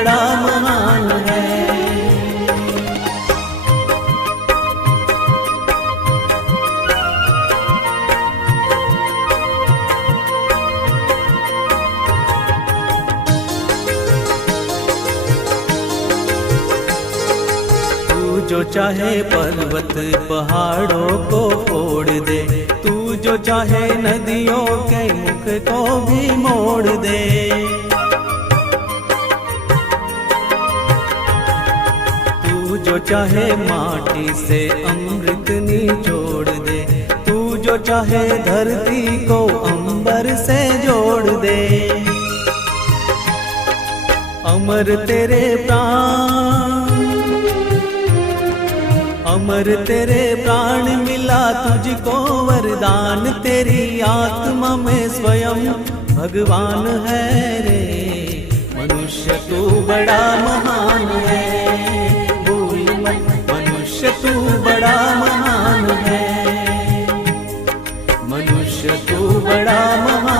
बड़ा महान है। तू जो चाहे पर्वत पहाड़ों को फोड़ दे, तू जो चाहे नदियों के मुख को भी मोड़ दे। जो चाहे माटी से अमृत निचोड़ दे। तू जो चाहे धरती को अंबर से जोड़ दे। अमर तेरे प्राण, अमर तेरे प्राण मिला तुझको वरदान। तेरी आत्मा में स्वयं भगवान है रे। मनुष्य तू बड़ा ராமமா